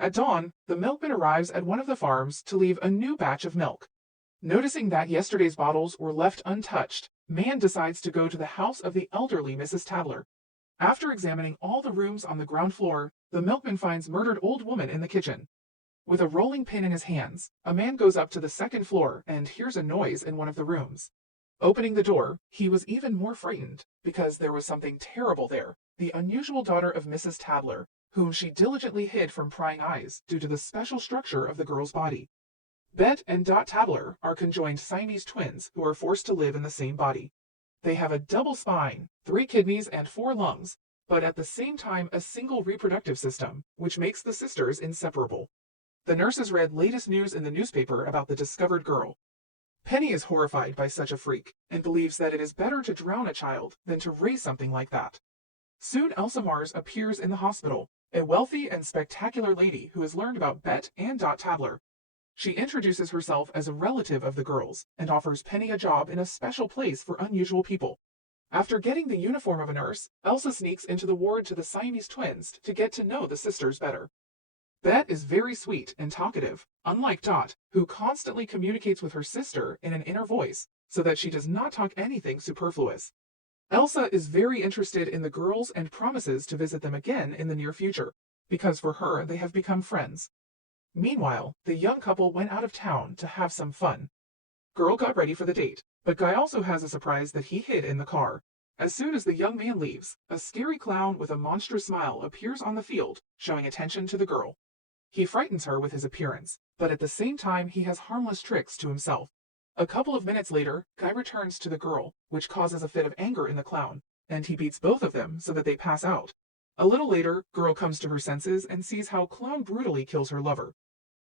At dawn, the milkman arrives at one of the farms to leave a new batch of milk. Noticing that yesterday's bottles were left untouched, Man decides to go to the house of the elderly Mrs. Tadler. After examining all the rooms on the ground floor, the milkman finds murdered old woman in the kitchen. With a rolling pin in his hands, a man goes up to the second floor and hears a noise in one of the rooms. Opening the door, he was even more frightened, because there was something terrible there, the unusual daughter of Mrs. Tadler, whom she diligently hid from prying eyes due to the special structure of the girl's body. Bet and Dot Tadler are conjoined Siamese twins who are forced to live in the same body. They have a double spine, 3 kidneys and 4 lungs, but at the same time a single reproductive system, which makes the sisters inseparable. The nurses read latest news in the newspaper about the discovered girl. Penny is horrified by such a freak, and believes that it is better to drown a child than to raise something like that. Soon Elsa Mars appears in the hospital, a wealthy and spectacular lady who has learned about Bet and Dot Tadler. She introduces herself as a relative of the girls, and offers Penny a job in a special place for unusual people. After getting the uniform of a nurse, Elsa sneaks into the ward to the Siamese twins to get to know the sisters better. Bet is very sweet and talkative, unlike Dot, who constantly communicates with her sister in an inner voice, so that she does not talk anything superfluous. Elsa is very interested in the girls and promises to visit them again in the near future, because for her they have become friends. Meanwhile, the young couple went out of town to have some fun. Girl got ready for the date, but Guy also has a surprise that he hid in the car. As soon as the young man leaves, a scary clown with a monstrous smile appears on the field, showing attention to the girl. He frightens her with his appearance, but at the same time he has harmless tricks to himself. A couple of minutes later, Guy returns to the girl, which causes a fit of anger in the clown, and he beats both of them so that they pass out. A little later, Girl comes to her senses and sees how Clown brutally kills her lover.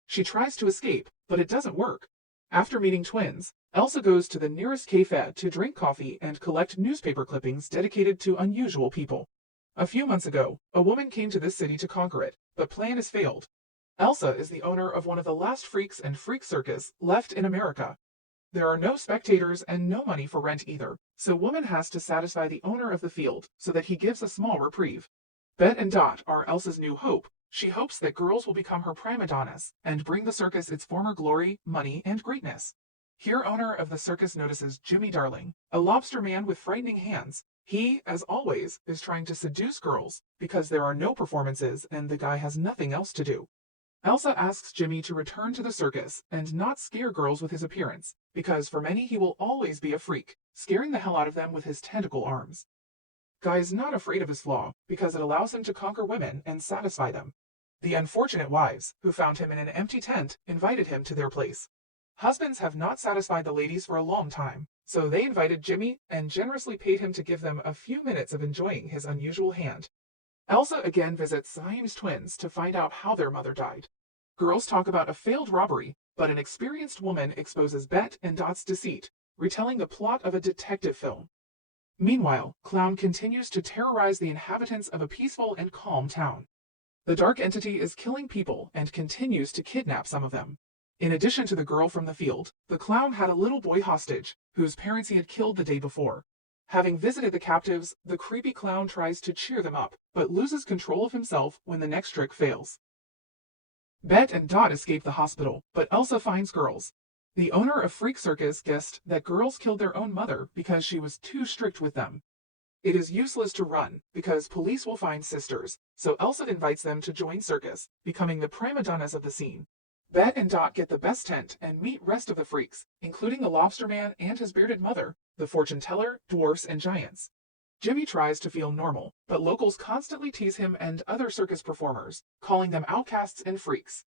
She tries to escape, but it doesn't work. After meeting twins, Elsa goes to the nearest cafe to drink coffee and collect newspaper clippings dedicated to unusual people. A few months ago, a woman came to this city to conquer it, but plan has failed. Elsa is the owner of one of the last freaks and freak circus left in America. There are no spectators and no money for rent either, so woman has to satisfy the owner of the field so that he gives a small reprieve. Bet and Dot are Elsa's new hope. She hopes that girls will become her prima donnas and bring the circus its former glory, money, and greatness. Here owner of the circus notices Jimmy Darling, a lobster man with frightening hands. He, as always, is trying to seduce girls because there are no performances and the guy has nothing else to do. Elsa asks Jimmy to return to the circus and not scare girls with his appearance, because for many he will always be a freak, scaring the hell out of them with his tentacle arms. Guy is not afraid of his flaw, because it allows him to conquer women and satisfy them. The unfortunate wives, who found him in an empty tent, invited him to their place. Husbands have not satisfied the ladies for a long time, so they invited Jimmy and generously paid him to give them a few minutes of enjoying his unusual hand. Elsa again visits Siamese twins to find out how their mother died. Girls talk about a failed robbery, but an experienced woman exposes Bet and Dot's deceit, retelling the plot of a detective film. Meanwhile, Clown continues to terrorize the inhabitants of a peaceful and calm town. The dark entity is killing people and continues to kidnap some of them. In addition to the girl from the field, the clown had a little boy hostage, whose parents he had killed the day before. Having visited the captives, the creepy clown tries to cheer them up, but loses control of himself when the next trick fails. Bet and Dot escape the hospital, but Elsa finds girls. The owner of Freak Circus guessed that girls killed their own mother because she was too strict with them. It is useless to run, because police will find sisters, so Elsa invites them to join circus, becoming the prima donnas of the scene. Bet and Dot get the best tent and meet rest of the freaks, including the lobster man and his bearded mother, the fortune teller, dwarfs, and giants. Jimmy tries to feel normal, but locals constantly tease him and other circus performers, calling them outcasts and freaks.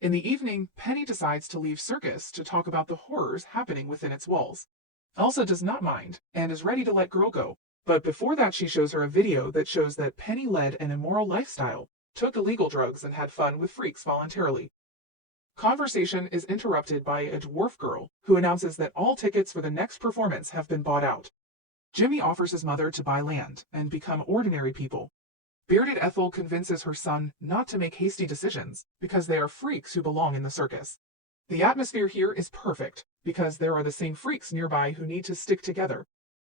In the evening, Penny decides to leave circus to talk about the horrors happening within its walls. Elsa does not mind, and is ready to let Girl go, but before that she shows her a video that shows that Penny led an immoral lifestyle, took illegal drugs, and had fun with freaks voluntarily. Conversation is interrupted by a dwarf girl, who announces that all tickets for the next performance have been bought out. Jimmy offers his mother to buy land and become ordinary people. Bearded Ethel convinces her son not to make hasty decisions, because they are freaks who belong in the circus. The atmosphere here is perfect, because there are the same freaks nearby who need to stick together.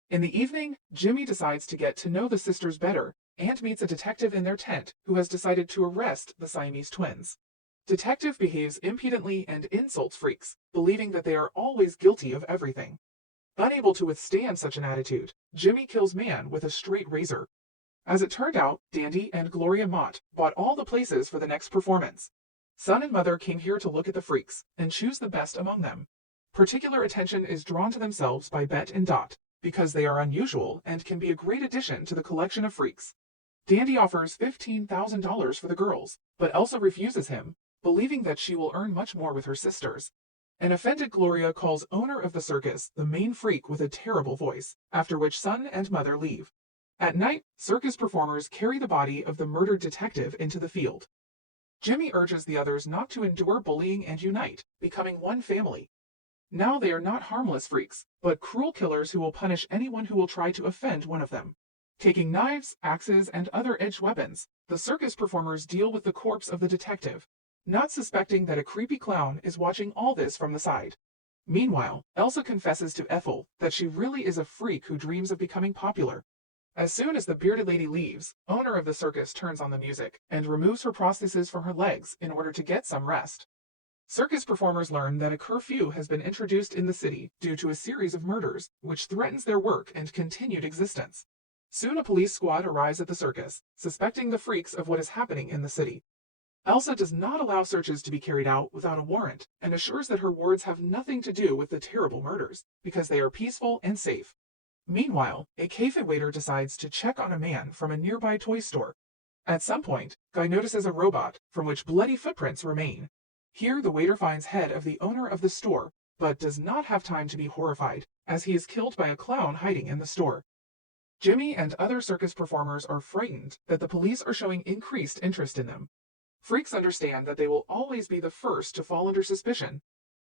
In the evening, Jimmy decides to get to know the sisters better, and meets a detective in their tent who has decided to arrest the Siamese twins. Detective behaves impudently and insults freaks, believing that they are always guilty of everything. Unable to withstand such an attitude, Jimmy kills man with a straight razor. As it turned out, Dandy and Gloria Mott bought all the places for the next performance. Son and mother came here to look at the freaks and choose the best among them. Particular attention is drawn to themselves by Bet and Dot, because they are unusual and can be a great addition to the collection of freaks. Dandy offers $15,000 for the girls, but Elsa refuses him, believing that she will earn much more with her sisters. An offended Gloria calls owner of the circus the main freak with a terrible voice, after which son and mother leave. At night, circus performers carry the body of the murdered detective into the field. Jimmy urges the others not to endure bullying and unite, becoming one family. Now they are not harmless freaks, but cruel killers who will punish anyone who will try to offend one of them. Taking knives, axes, and other edged weapons, the circus performers deal with the corpse of the detective, not suspecting that a creepy clown is watching all this from the side. Meanwhile, Elsa confesses to Ethel that she really is a freak who dreams of becoming popular. As soon as the bearded lady leaves, owner of the circus turns on the music and removes her prostheses from her legs in order to get some rest. Circus performers learn that a curfew has been introduced in the city due to a series of murders, which threatens their work and continued existence. Soon a police squad arrives at the circus, suspecting the freaks of what is happening in the city. Elsa does not allow searches to be carried out without a warrant and assures that her wards have nothing to do with the terrible murders, because they are peaceful and safe. Meanwhile, a cafe waiter decides to check on a man from a nearby toy store. At some point, Guy notices a robot from which bloody footprints remain. Here the waiter finds head of the owner of the store, but does not have time to be horrified, as he is killed by a clown hiding in the store. Jimmy and other circus performers are frightened that the police are showing increased interest in them. Freaks understand that they will always be the first to fall under suspicion,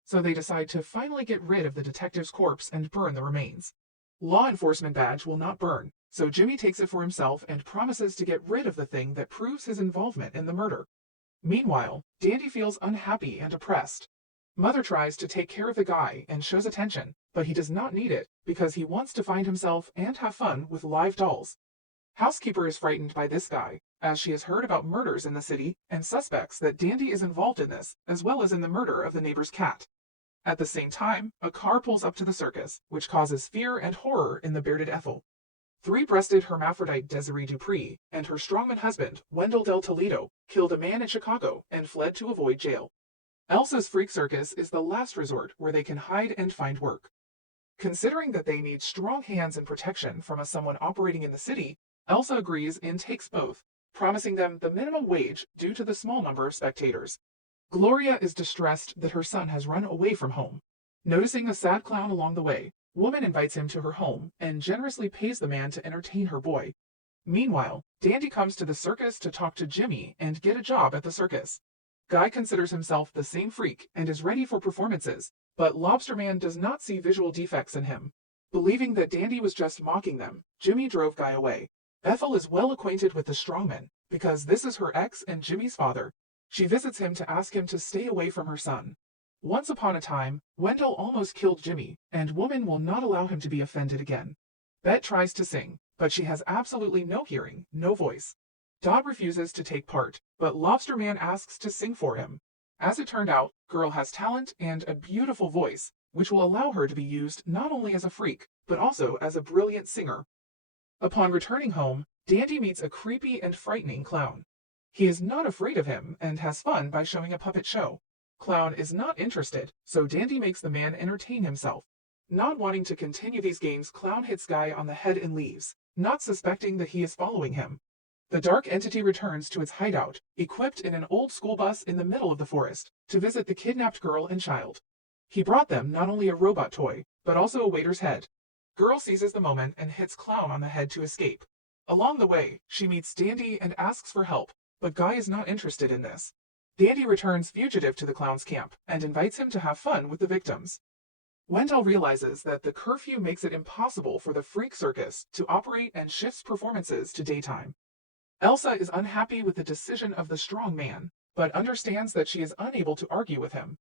so they decide to finally get rid of the detective's corpse and burn the remains. Law enforcement badge will not burn, so Jimmy takes it for himself and promises to get rid of the thing that proves his involvement in the murder. Meanwhile, Dandy feels unhappy and oppressed. Mother tries to take care of the guy and shows attention, but he does not need it because he wants to find himself and have fun with live dolls. Housekeeper is frightened by this guy, as she has heard about murders in the city and suspects that Dandy is involved in this, as well as in the murder of the neighbor's cat. At the same time, a car pulls up to the circus, which causes fear and horror in the bearded Ethel. Three-breasted hermaphrodite Desiree Dupree and her strongman husband, Wendell Del Toledo, killed a man in Chicago and fled to avoid jail. Elsa's freak circus is the last resort where they can hide and find work. Considering that they need strong hands and protection from someone operating in the city, Elsa agrees and takes both, promising them the minimum wage due to the small number of spectators. Gloria is distressed that her son has run away from home. Noticing a sad clown along the way, woman invites him to her home and generously pays the man to entertain her boy. Meanwhile, Dandy comes to the circus to talk to Jimmy and get a job at the circus. Guy considers himself the same freak and is ready for performances, but Lobster Man does not see visual defects in him. Believing that Dandy was just mocking them, Jimmy drove Guy away. Ethel is well acquainted with the strongman, because this is her ex and Jimmy's father. She visits him to ask him to stay away from her son. Once upon a time, Wendell almost killed Jimmy, and woman will not allow him to be offended again. Bet tries to sing, but she has absolutely no hearing, no voice. Dodd refuses to take part, but Lobster Man asks to sing for him. As it turned out, girl has talent and a beautiful voice, which will allow her to be used not only as a freak, but also as a brilliant singer. Upon returning home, Dandy meets a creepy and frightening clown. He is not afraid of him and has fun by showing a puppet show. Clown is not interested, so Dandy makes the man entertain himself. Not wanting to continue these games, Clown hits Guy on the head and leaves, not suspecting that he is following him. The dark entity returns to its hideout, equipped in an old school bus in the middle of the forest, to visit the kidnapped girl and child. He brought them not only a robot toy, but also a waiter's head. Girl seizes the moment and hits Clown on the head to escape. Along the way, she meets Dandy and asks for help, but Guy is not interested in this. Dandy returns fugitive to the clown's camp and invites him to have fun with the victims. Wendell realizes that the curfew makes it impossible for the freak circus to operate and shifts performances to daytime. Elsa is unhappy with the decision of the strong man, but understands that she is unable to argue with him.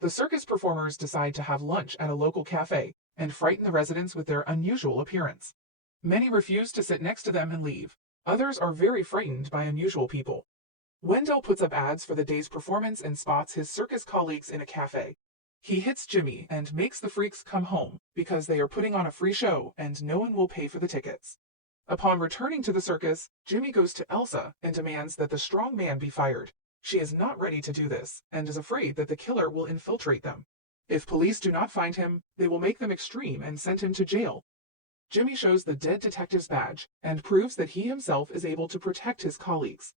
The circus performers decide to have lunch at a local cafe and frighten the residents with their unusual appearance. Many refuse to sit next to them and leave, Others are very frightened by unusual people. Wendell puts up ads for the day's performance and spots his circus colleagues in a cafe. He hits Jimmy and makes the freaks come home because they are putting on a free show and no one will pay for the tickets. Upon returning to the circus, Jimmy goes to Elsa and demands that the strong man be fired. She is not ready to do this and is afraid that the killer will infiltrate them. If police do not find him, they will make them extreme and send him to jail. Jimmy shows the dead detective's badge and proves that he himself is able to protect his colleagues.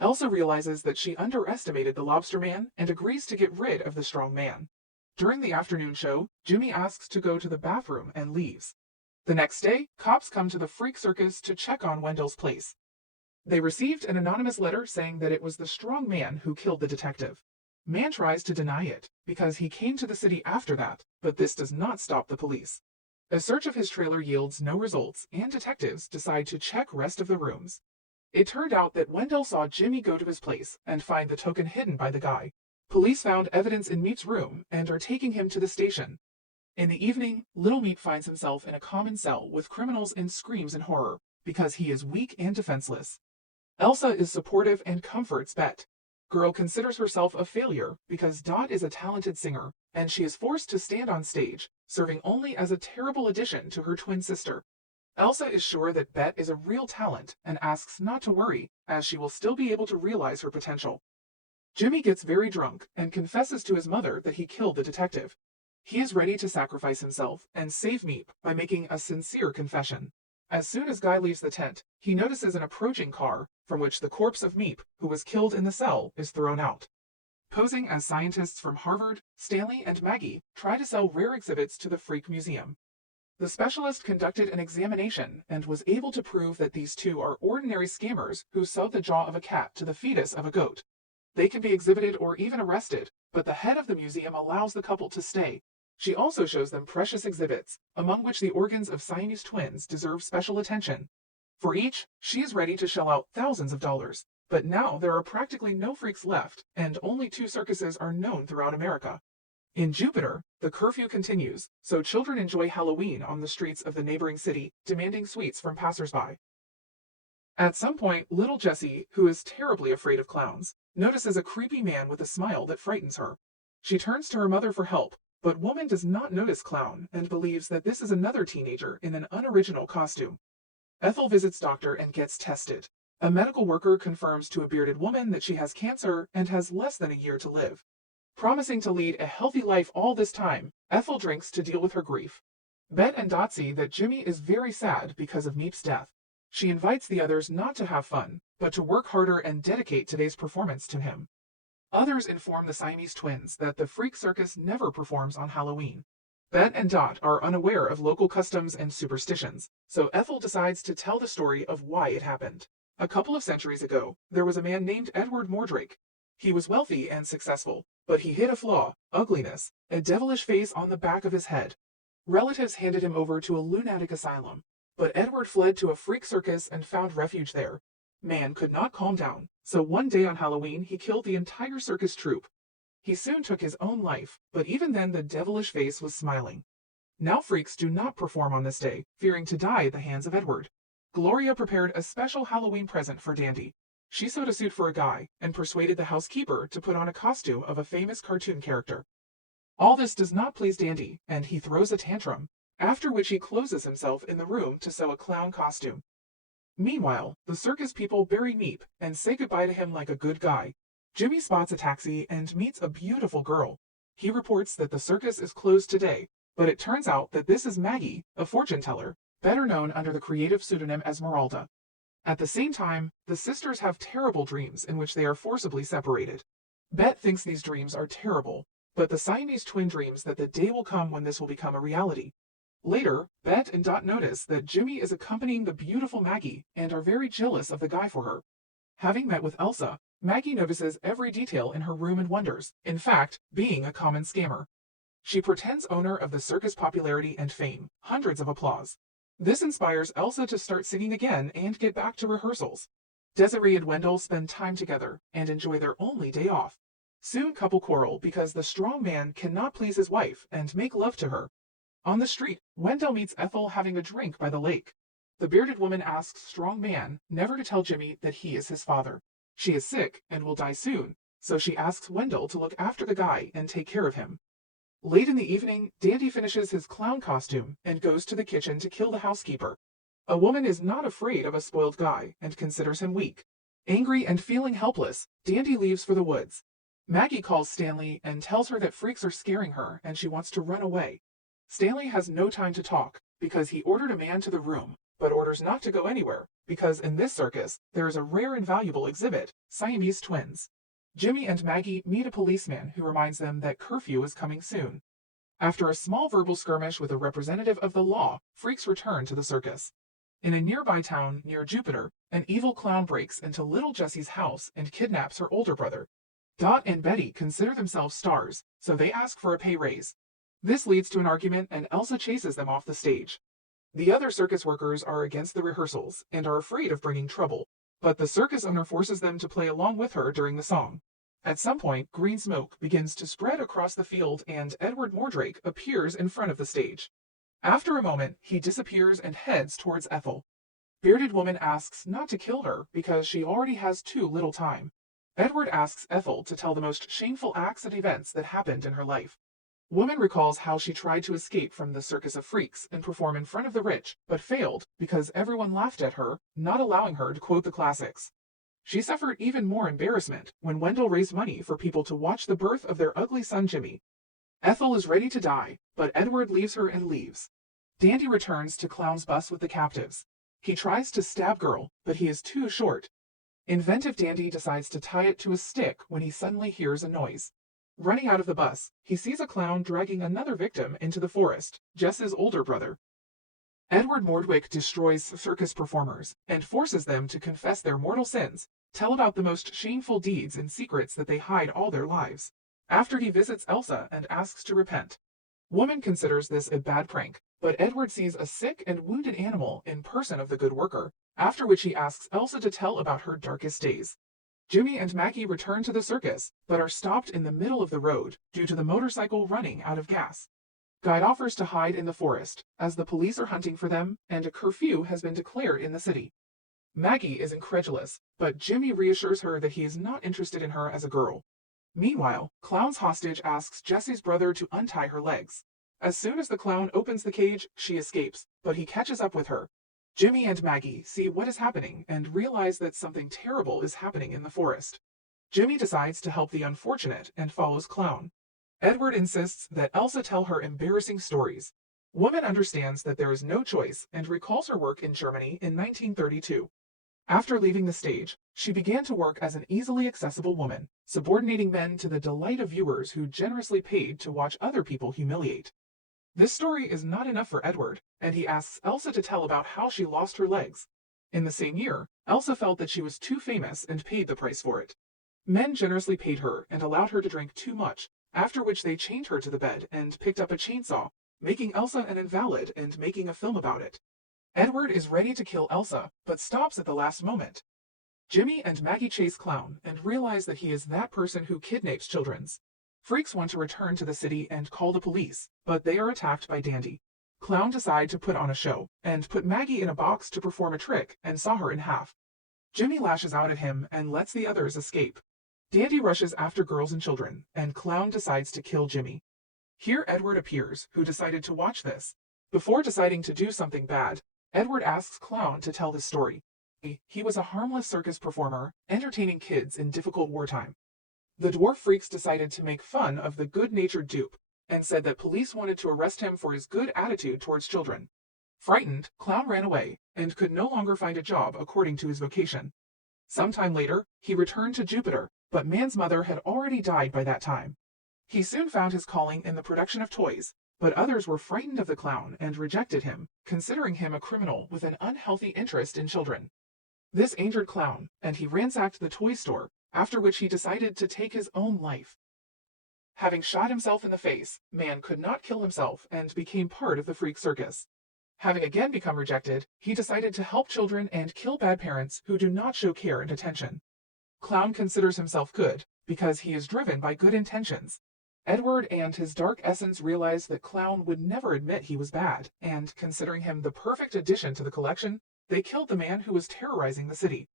Elsa realizes that she underestimated the lobster man and agrees to get rid of the strong man. During the afternoon show, Jimmy asks to go to the bathroom and leaves. The next day, cops come to the freak circus to check on Wendell's place. They received an anonymous letter saying that it was the strong man who killed the detective. Man tries to deny it because he came to the city after that, but this does not stop the police. A search of his trailer yields no results, and detectives decide to check rest of the rooms. It turned out that Wendell saw Jimmy go to his place and find the token hidden by the guy. Police found evidence in Meep's room and are taking him to the station. In the evening, Little Meep finds himself in a common cell with criminals and screams in horror because he is weak and defenseless. Elsa is supportive and comforts Bet. Girl considers herself a failure because Dot is a talented singer and she is forced to stand on stage, serving only as a terrible addition to her twin sister. Elsa is sure that Bet is a real talent and asks not to worry, as she will still be able to realize her potential. Jimmy gets very drunk and confesses to his mother that he killed the detective. He is ready to sacrifice himself and save Meep by making a sincere confession. As soon as Guy leaves the tent, he notices an approaching car from which the corpse of Meep, who was killed in the cell, is thrown out. Posing as scientists from Harvard, Stanley and Maggie try to sell rare exhibits to the Freak Museum. The specialist conducted an examination and was able to prove that these two are ordinary scammers who sewed the jaw of a cat to the fetus of a goat. They can be exhibited or even arrested, but the head of the museum allows the couple to stay. She also shows them precious exhibits, among which the organs of Siamese twins deserve special attention. For each, she is ready to shell out thousands of dollars, but now there are practically no freaks left, and only 2 circuses are known throughout America. In Jupiter, the curfew continues, so children enjoy Halloween on the streets of the neighboring city, demanding sweets from passersby. At some point, little Jessie, who is terribly afraid of clowns, notices a creepy man with a smile that frightens her. She turns to her mother for help, but Woman does not notice Clown and believes that this is another teenager in an unoriginal costume. Ethel visits doctor and gets tested. A medical worker confirms to a bearded woman that she has cancer and has less than a year to live. Promising to lead a healthy life all this time, Ethel drinks to deal with her grief. Bet and Dot see that Jimmy is very sad because of Meep's death. She invites the others not to have fun, but to work harder and dedicate today's performance to him. Others inform the Siamese twins that the Freak Circus never performs on Halloween. Bet and Dot are unaware of local customs and superstitions, so Ethel decides to tell the story of why it happened. A couple of centuries ago, there was a man named Edward Mordrake. He was wealthy and successful, but he hid a flaw, ugliness, a devilish face on the back of his head. Relatives handed him over to a lunatic asylum, but Edward fled to a freak circus and found refuge there. Man could not calm down, so one day on Halloween he killed the entire circus troupe. He soon took his own life, but even then the devilish face was smiling. Now freaks do not perform on this day, fearing to die at the hands of Edward. Gloria prepared a special Halloween present for Dandy. She sewed a suit for a guy and persuaded the housekeeper to put on a costume of a famous cartoon character. All this does not please Dandy, and he throws a tantrum, after which he closes himself in the room to sew a clown costume. Meanwhile, the circus people bury Meep and say goodbye to him like a good guy. Jimmy spots a taxi and meets a beautiful girl. He reports that the circus is closed today, but it turns out that this is Maggie, a fortune teller, better known under the creative pseudonym Esmeralda. At the same time, the sisters have terrible dreams in which they are forcibly separated. Bet thinks these dreams are terrible, but the Siamese twin dreams that the day will come when this will become a reality. Later, Bet and Dot notice that Jimmy is accompanying the beautiful Maggie and are very jealous of the guy for her. Having met with Elsa, Maggie notices every detail in her room and wonders, in fact, being a common scammer. She pretends owner of the circus popularity and fame, hundreds of applause. This inspires Elsa to start singing again and get back to rehearsals. Desiree and Wendell spend time together and enjoy their only day off. Soon couple quarrel because the strong man cannot please his wife and make love to her. On the street, Wendell meets Ethel having a drink by the lake. The bearded woman asks strong man never to tell Jimmy that he is his father. She is sick and will die soon, so she asks Wendell to look after the guy and take care of him. Late in the evening, Dandy finishes his clown costume and goes to the kitchen to kill the housekeeper. A woman is not afraid of a spoiled guy and considers him weak. Angry and feeling helpless, Dandy leaves for the woods. Maggie calls Stanley and tells her that freaks are scaring her and she wants to run away. Stanley has no time to talk because he ordered a man to the room, but orders not to go anywhere because in this circus there is a rare and valuable exhibit, Siamese twins. Jimmy and Maggie meet a policeman who reminds them that curfew is coming soon. After a small verbal skirmish with a representative of the law, freaks return to the circus. In a nearby town near Jupiter, an evil clown breaks into little Jessie's house and kidnaps her older brother. Dot and Betty consider themselves stars, so they ask for a pay raise. This leads to an argument and Elsa chases them off the stage. The other circus workers are against the rehearsals and are afraid of bringing trouble, but the circus owner forces them to play along with her during the song. At some point, green smoke begins to spread across the field and Edward Mordrake appears in front of the stage. After a moment, he disappears and heads towards Ethel. Bearded woman asks not to kill her because she already has too little time. Edward asks Ethel to tell the most shameful acts and events that happened in her life. Woman recalls how she tried to escape from the circus of freaks and perform in front of the rich, but failed because everyone laughed at her, not allowing her to quote the classics. She suffered even more embarrassment when Wendell raised money for people to watch the birth of their ugly son Jimmy. Ethel is ready to die, but Edward leaves her and leaves. Dandy returns to Clown's bus with the captives. He tries to stab Girl, but he is too short. Inventive Dandy decides to tie it to a stick when he suddenly hears a noise. Running out of the bus, he sees a clown dragging another victim into the forest, Jess's older brother. Edward Mordwick destroys circus performers and forces them to confess their mortal sins, tell about the most shameful deeds and secrets that they hide all their lives. After he visits Elsa and asks to repent. Woman considers this a bad prank, but Edward sees a sick and wounded animal in person of the good worker, after which he asks Elsa to tell about her darkest days. Jimmy and Maggie return to the circus, but are stopped in the middle of the road due to the motorcycle running out of gas. Guide offers to hide in the forest, as the police are hunting for them, and a curfew has been declared in the city. Maggie is incredulous, but Jimmy reassures her that he is not interested in her as a girl. Meanwhile, Clown's hostage asks Jessie's brother to untie her legs. As soon as the clown opens the cage, she escapes, but he catches up with her. Jimmy and Maggie see what is happening and realize that something terrible is happening in the forest. Jimmy decides to help the unfortunate and follows Clown. Edward insists that Elsa tell her embarrassing stories. Woman understands that there is no choice and recalls her work in Germany in 1932. After leaving the stage, she began to work as an easily accessible woman, subordinating men to the delight of viewers who generously paid to watch other people humiliate. This story is not enough for Edward, and he asks Elsa to tell about how she lost her legs. In the same year, Elsa felt that she was too famous and paid the price for it. Men generously paid her and allowed her to drink too much, after which they chained her to the bed and picked up a chainsaw, making Elsa an invalid and making a film about it. Edward is ready to kill Elsa, but stops at the last moment. Jimmy and Maggie chase Clown and realize that he is that person who kidnaps children. Freaks want to return to the city and call the police, but they are attacked by Dandy. Clown decide to put on a show, and put Maggie in a box to perform a trick and saw her in half. Jimmy lashes out at him and lets the others escape. Dandy rushes after girls and children, and Clown decides to kill Jimmy. Here Edward appears, who decided to watch this. Before deciding to do something bad, Edward asks Clown to tell this story. He was a harmless circus performer, entertaining kids in difficult wartime. The dwarf freaks decided to make fun of the good-natured dupe, and said that police wanted to arrest him for his good attitude towards children. Frightened, Clown ran away, and could no longer find a job according to his vocation. Sometime later, he returned to Jupiter, but Man's mother had already died by that time. He soon found his calling in the production of toys, but others were frightened of the clown and rejected him, considering him a criminal with an unhealthy interest in children. This angered Clown, and he ransacked the toy store, after which he decided to take his own life. Having shot himself in the face, Man could not kill himself and became part of the freak circus. Having again become rejected, he decided to help children and kill bad parents who do not show care and attention. Clown considers himself good, because he is driven by good intentions. Edward and his dark essence realize that Clown would never admit he was bad, and considering him the perfect addition to the collection, They killed the man who was terrorizing the city.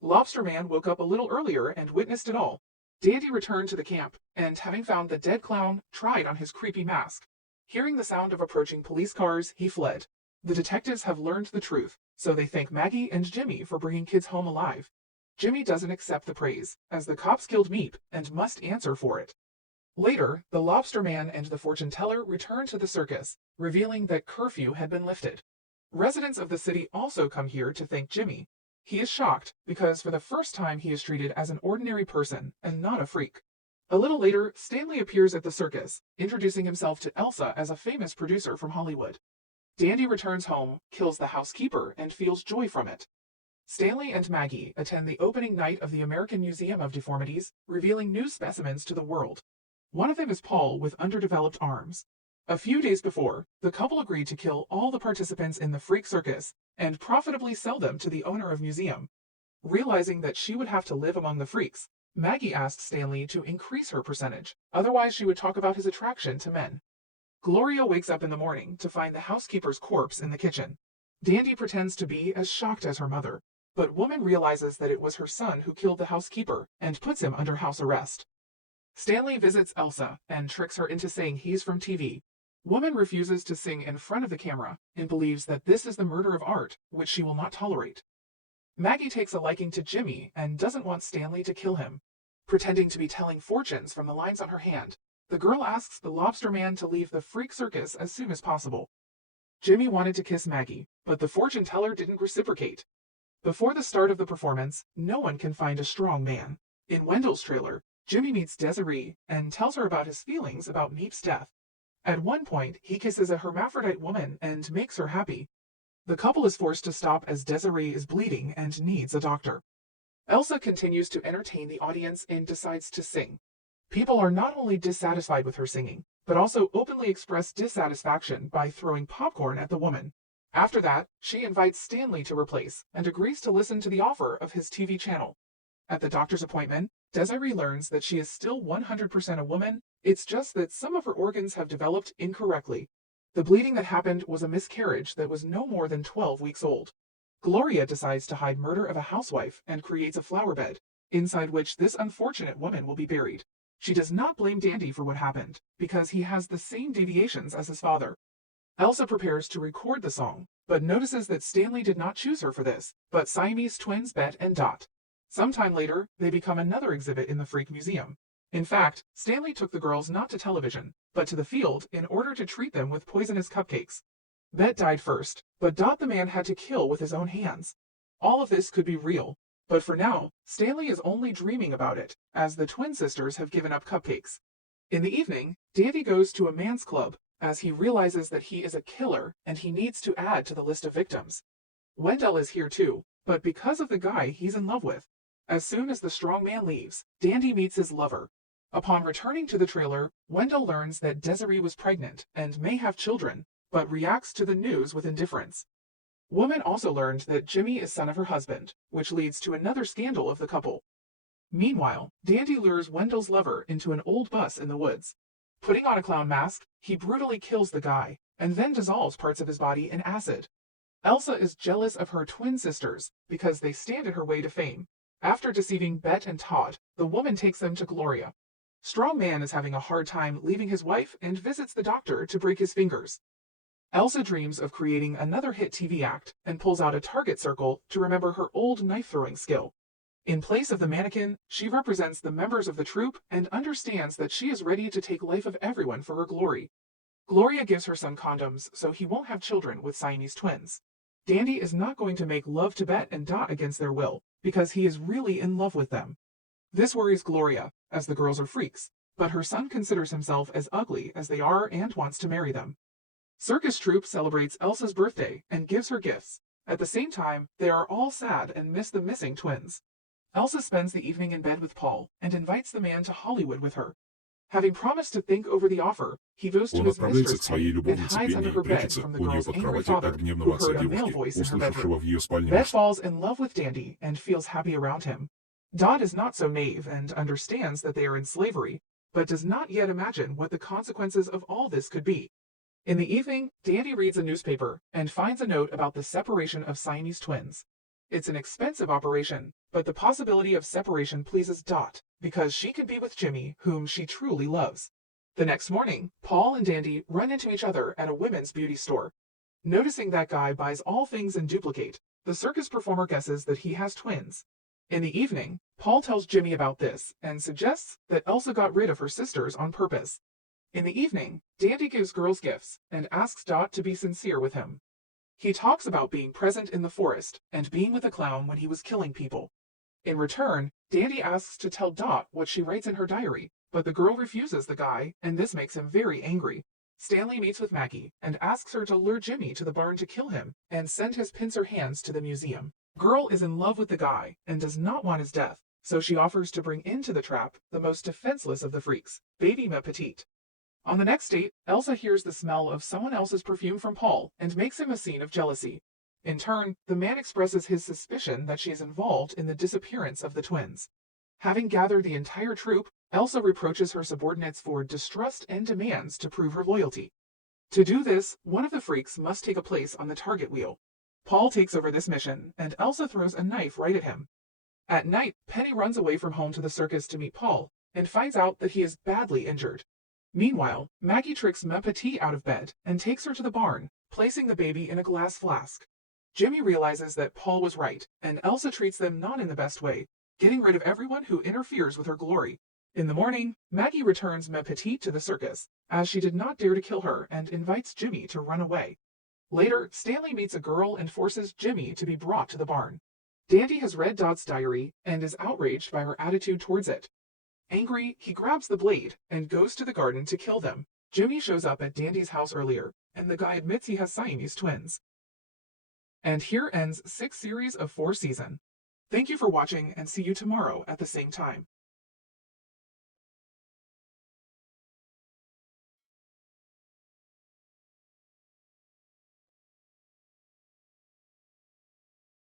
Lobster Man woke up a little earlier and witnessed it all. Dandy returned to the camp, and having found the dead clown, tried on his creepy mask. Hearing the sound of approaching police cars, he fled. The detectives have learned the truth, so they thank Maggie and Jimmy for bringing kids home alive. Jimmy doesn't accept the praise, as the cops killed Meep and must answer for it. Later, the Lobster Man and the fortune teller return to the circus, revealing that curfew had been lifted. Residents of the city also come here to thank Jimmy. He is shocked because for the first time he is treated as an ordinary person and not a freak. A little later, Stanley appears at the circus, introducing himself to Elsa as a famous producer from Hollywood. Dandy returns home, kills the housekeeper, and feels joy from it. Stanley and Maggie attend the opening night of the American Museum of Deformities, revealing new specimens to the world. One of them is Paul with underdeveloped arms. A few days before, the couple agreed to kill all the participants in the freak circus and profitably sell them to the owner of museum. Realizing that she would have to live among the freaks, Maggie asked Stanley to increase her percentage, otherwise she would talk about his attraction to men. Gloria wakes up in the morning to find the housekeeper's corpse in the kitchen. Dandy pretends to be as shocked as her mother, but Woman realizes that it was her son who killed the housekeeper and puts him under house arrest. Stanley visits Elsa and tricks her into saying he's from TV. Woman refuses to sing in front of the camera and believes that this is the murder of art, which she will not tolerate. Maggie takes a liking to Jimmy and doesn't want Stanley to kill him. Pretending to be telling fortunes from the lines on her hand, the girl asks the Lobster Man to leave the freak circus as soon as possible. Jimmy wanted to kiss Maggie, but the fortune teller didn't reciprocate. Before the start of the performance, no one can find a strong man. In Wendell's trailer, Jimmy meets Desiree and tells her about his feelings about Meep's death. At one point, he kisses a hermaphrodite woman and makes her happy. The couple is forced to stop as Desiree is bleeding and needs a doctor. Elsa continues to entertain the audience and decides to sing. People are not only dissatisfied with her singing, but also openly express dissatisfaction by throwing popcorn at the woman. After that, she invites Stanley to replace and agrees to listen to the offer of his TV channel. At the doctor's appointment, Desiree learns that she is still 100% a woman, it's just that some of her organs have developed incorrectly. The bleeding that happened was a miscarriage that was no more than 12 weeks old. Gloria decides to hide murder of a housewife and creates a flower bed, inside which this unfortunate woman will be buried. She does not blame Dandy for what happened, because he has the same deviations as his father. Elsa prepares to record the song, but notices that Stanley did not choose her for this, but Siamese twins Bet and Dot. Sometime later, they become another exhibit in the Freak Museum. In fact, Stanley took the girls not to television, but to the field in order to treat them with poisonous cupcakes. Bet died first, but Dot the man had to kill with his own hands. All of this could be real, but for now, Stanley is only dreaming about it, as the twin sisters have given up cupcakes. In the evening, Dandy goes to a man's club, as he realizes that he is a killer and he needs to add to the list of victims. Wendell is here too, but because of the guy he's in love with. As soon as the strong man leaves, Dandy meets his lover. Upon returning to the trailer, Wendell learns that Desiree was pregnant and may have children, but reacts to the news with indifference. Woman also learned that Jimmy is son of her husband, which leads to another scandal of the couple. Meanwhile, Dandy lures Wendell's lover into an old bus in the woods. Putting on a clown mask, he brutally kills the guy, and then dissolves parts of his body in acid. Elsa is jealous of her twin sisters because they stand in her way to fame. After deceiving Bet and Todd, the woman takes them to Gloria. Strong Man is having a hard time leaving his wife and visits the doctor to break his fingers. Elsa dreams of creating another hit TV act and pulls out a target circle to remember her old knife-throwing skill. In place of the mannequin, she represents the members of the troupe and understands that she is ready to take life of everyone for her glory. Gloria gives her son condoms so he won't have children with Siamese twins. Dandy is not going to make love to Bet and Dot against their will, because he is really in love with them. This worries Gloria, as the girls are freaks, but her son considers himself as ugly as they are and wants to marry them. Circus troupe celebrates Elsa's birthday and gives her gifts. At the same time, they are all sad and miss the missing twins. Elsa spends the evening in bed with Paul and invites the man to Hollywood with her. Having promised to think over the offer, he goes to Он his отправляется mistress к своей and любовнице hides under Пенни и her bed прячется from the у нее girl's под angry кроватью father, от who гневного отца heard a male девушки, voice in her услышавшего bedroom. в ее спальне Bet мужской. falls in love with Dandy and feels happy around him. Dot is not so naive and understands that they are in slavery, but does not yet imagine what the consequences of all this could be. In the evening, Dandy reads a newspaper and finds a note about the separation of Siamese twins. It's an expensive operation, but the possibility of separation pleases Dot, because she can be with Jimmy, whom she truly loves. The next morning, Paul and Dandy run into each other at a women's beauty store. Noticing that Guy buys all things in duplicate, the circus performer guesses that he has twins. In the evening, Paul tells Jimmy about this and suggests that Elsa got rid of her sisters on purpose. In the evening, Dandy gives girls gifts and asks Dot to be sincere with him. He talks about being present in the forest and being with a clown when he was killing people. In return, Dandy asks to tell Dot what she writes in her diary, but the girl refuses the guy, and this makes him very angry. Stanley meets with Maggie and asks her to lure Jimmy to the barn to kill him and send his pincer hands to the museum. Girl is in love with the guy and does not want his death, so she offers to bring into the trap the most defenseless of the freaks, Baby Ma Petite. On the next date, Elsa hears the smell of someone else's perfume from Paul and makes him a scene of jealousy. In turn, the man expresses his suspicion that she is involved in the disappearance of the twins. Having gathered the entire troupe, Elsa reproaches her subordinates for distrust and demands to prove her loyalty. To do this, one of the freaks must take a place on the target wheel. Paul takes over this mission, and Elsa throws a knife right at him. At night, Penny runs away from home to the circus to meet Paul, and finds out that he is badly injured. Meanwhile, Maggie tricks Ma Petite out of bed and takes her to the barn, placing the baby in a glass flask. Jimmy realizes that Paul was right, and Elsa treats them not in the best way, getting rid of everyone who interferes with her glory. In the morning, Maggie returns Ma Petite to the circus, as she did not dare to kill her and invites Jimmy to run away. Later, Stanley meets a girl and forces Jimmy to be brought to the barn. Dandy has read Dot's diary and is outraged by her attitude towards it. Angry, he grabs the blade and goes to the garden to kill them. Jimmy shows up at Dandy's house earlier, and the guy admits he has Siamese twins. And here ends 6th series of 4 seasons. Thank you for watching and see you tomorrow at the same time.